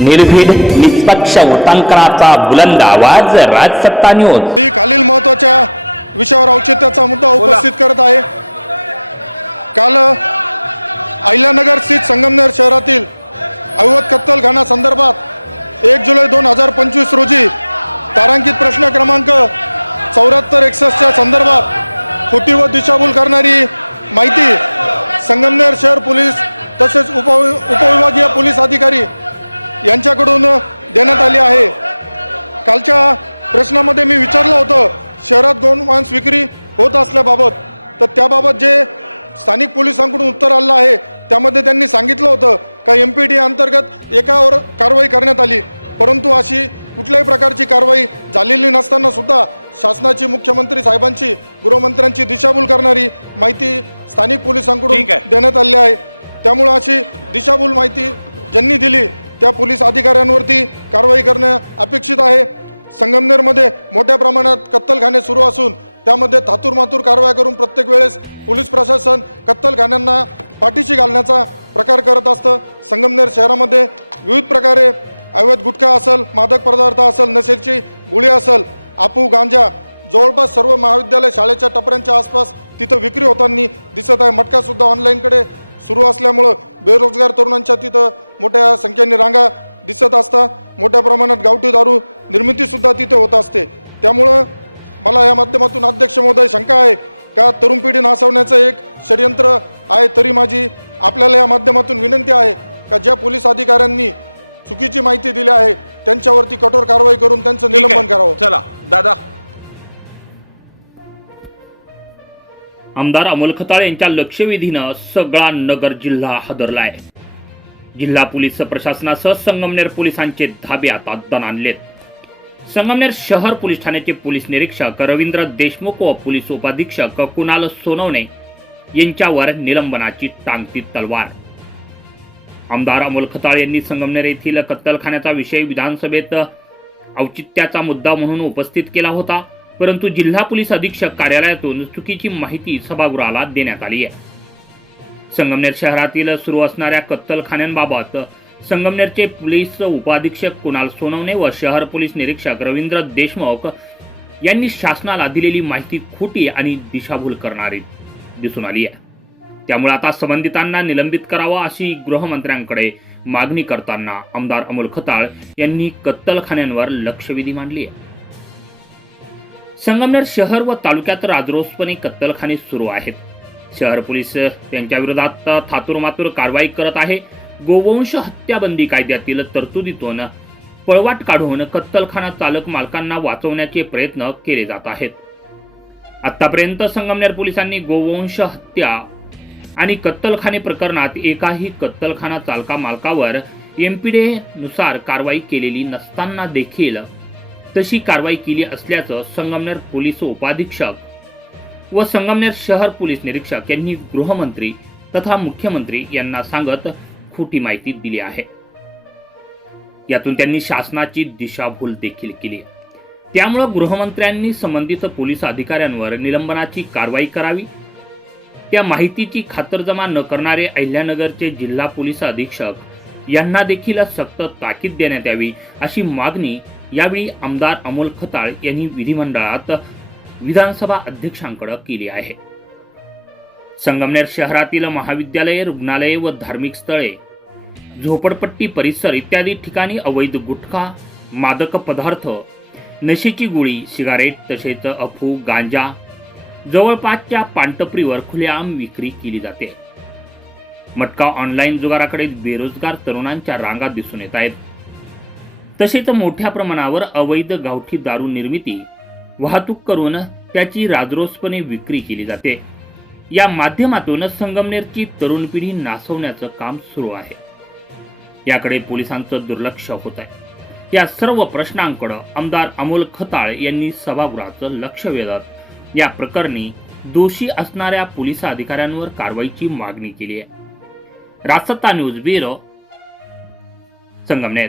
निर्भीड निष्पक्ष उटांकनाचा बुलंद आवाज राजसत्ता न्यूज मी खालील महत्त्वाच्या विषयावर औचित्याचा मुद्दा उपस्थित करत आहे. काल अहिल्यानगर स्थित संगमनेर शहरातील अवैध कत्तलखाना संदर्भात एक जुलै दोन हजार पंचवीस रोजी तारांकित प्रश्न क्रमांक चौऱ्याहत्तर एकसष्टच्या संदर्भात खोटी व दिशाभूल करणारी माहिती संगमनेर शहर पोलीस तसेच उप उपविभागीय पोलीस अधिकारी यांच्याकडून देण्यात आली आहे. कालच्या प्रश्नामध्ये मी विचारलं होतं शहरात गौण मांस विक्री होत असल्याबाबत. तर त्याबाबत जे स्थानिक पोलिसांकडून उत्तर आलं आहे त्यामध्ये त्यांनी सांगितलं होतं का एम पी डी अंतर्गत एकावर कारवाई करण्यात आली. परंतु अशी कुठल्याही प्रकारची कारवाई झालेली नसताना सुद्धा शासनाची मुख्यमंत्री साहेबांची गृहमंत्र्यांची दिशाभूल करणारी माहिती स्थानिक पोलिसांकडून. देण्यात आली आहे. त्यामुळं अशी दिशाभूल माहिती ज्यांनी दिली त्या पोलीस अधिकाऱ्यांवरती कारवाई करणं अपेक्षित आहे. संगमनेरमध्ये मोठ्या प्रमाणात कत्तलखाने सुरू असून त्यामध्ये थातूर मातूर कारवाया करून प्रत्येक वेळेस पोलीस प्रशासन कत्तलखान्यांना पाठीशी घालण्याचा प्रकार करत असतं. संगमनेर शहरामध्ये विविध प्रकारे अवैध गुटखा असेल मादक पदार्थ असेल नशेची गोळी असेल आपू गांजा जवळपास सर्व महाविद्यालय शाळेच्या टपऱ्यांच्या आसपास तिथं विक्री होताना दिसत आहे. मटकासुद्धा ऑनलाईनकडे सुरू असल्यामुळं बेरोजगार तरुणांच्या तिथं मोठ्या संख्येने रांगा दिसत असतात मोठ्या प्रमाणात गावठी दारू निर्मितीसुद्धा तिथे होत असते. त्यामुळं मला या माध्यमातून अध्यक्ष महोदय शंका आहे का तरुण पिढी नासवण्याचं एक षडयंत्र आहे तरी माझी आपल्याला या माध्यमातून विनंती आहे का ज्या पोलीस अधिकाऱ्यांनी चुकीची माहिती दिली आहे त्यांच्यावरती कठोर कारवाई करून त्यांचं. निलंबन करावं. चला दादा. आमदार अमोल खताळ यांच्या लक्षवेधीनं सगळा नगर जिल्हा हादरलाय. जिल्हा पोलीस प्रशासनासह संगमनेर पोलिसांचे धाबे आता दण आणलेत. संगमनेर शहर पोलीस ठाण्याचे पोलीस निरीक्षक रवींद्र देशमुख व पोलीस उपाधीक्षक कुणाल सोनवणे यांच्यावर निलंबनाची टांगती तलवार. आमदार अमोल खताळ यांनी संगमनेर येथील कत्तलखान्याचा विषय विधानसभेत औचित्याचा मुद्दा म्हणून उपस्थित केला होता. परंतु जिल्हा पोलीस अधीक्षक कार्यालयातून चुकीची माहिती सभागृहाला देण्यात आली आहे. संगमनेर शहरातील सुरू असणाऱ्या कत्तलखान्यांबाबत संगमनेरचे पोलीस उपाधीक्षक कुणाल सोनवणे व शहर पोलीस निरीक्षक रवींद्र देशमुख यांनी शासनाला दिलेली माहिती खोटी आणि दिशाभूल करणारी दिसून आली आहे. त्यामुळे आता संबंधितांना निलंबित करावं अशी गृहमंत्र्यांकडे मागणी करताना आमदार अमोल खताळ यांनी कत्तलखान्यांवर लक्षवेधी मांडली आहे. संगमनेर शहर व तालुक्यात राजरोसपणे कत्तलखाने सुरू आहेत. शहर पोलीस यांच्या विरोधात कारवाई करत आहे. गोवंश हत्याबंदी कायद्यातील तरतुदीतून पळवाट काढून कत्तलखाना चालक मालकांना वाचवण्याचे प्रयत्न केले जात आहेत. आतापर्यंत संगमनेर पोलिसांनी गोवंश हत्या आणि कत्तलखाने प्रकरणात एकाही कत्तलखाना चालका मालकावर एमपीडे नुसार कारवाई केलेली नसताना देखील तशी कारवाई केली असल्याचं संगमनेर पोलीस उपाधीक्षक व संगमनेर शहर पोलीस निरीक्षक यांनी गृहमंत्री तथा मुख्यमंत्री यांना सांगत खोटी माहिती दिली आहे. यातून त्यांनी शासनाची दिशाभूल देखील केली. त्यामुळं गृहमंत्र्यांनी संबंधित पोलीस अधिकाऱ्यांवर निलंबनाची कारवाई करावी. त्या माहितीची खातरजमा न करणारे अहिल्यानगरचे जिल्हा पोलीस अधीक्षक यांना देखील सक्त ताकीद देण्यात यावी अशी मागणी यावेळी आमदार अमोल खताळ यांनी विधिमंडळात विधानसभा अध्यक्षांकडे केली आहे. संगमनेर शहरातील महाविद्यालये रुग्णालये व धार्मिक स्थळे झोपडपट्टी परिसर इत्यादी ठिकाणी अवैध गुटखा मादक पदार्थ नशेची गोळी सिगारेट तसेच अफू गांजा जवळपासच्या पानटपरीवर खुलेआम विक्री केली जाते. मटका ऑनलाईन जुगाराकडे बेरोजगार तरुणांच्या रांगा दिसून येत आहेत. तसेच मोठ्या प्रमाणावर अवैध गावठी दारू निर्मिती वाहतूक करून त्याची राजरोसपणे विक्री केली जाते. या माध्यमातून संगमनेरची तरुण पिढी नासवण्याचं काम सुरू आहे. याकडे पोलिसांचं दुर्लक्ष होत आहे. या सर्व प्रश्नांकडे आमदार अमोल खताळ यांनी सभागृहाचं लक्ष वेधत या प्रकरणी दोषी असणाऱ्या पोलीस अधिकाऱ्यांवर कारवाईची मागणी केली आहे. रासत्ता news bureau Sangamner.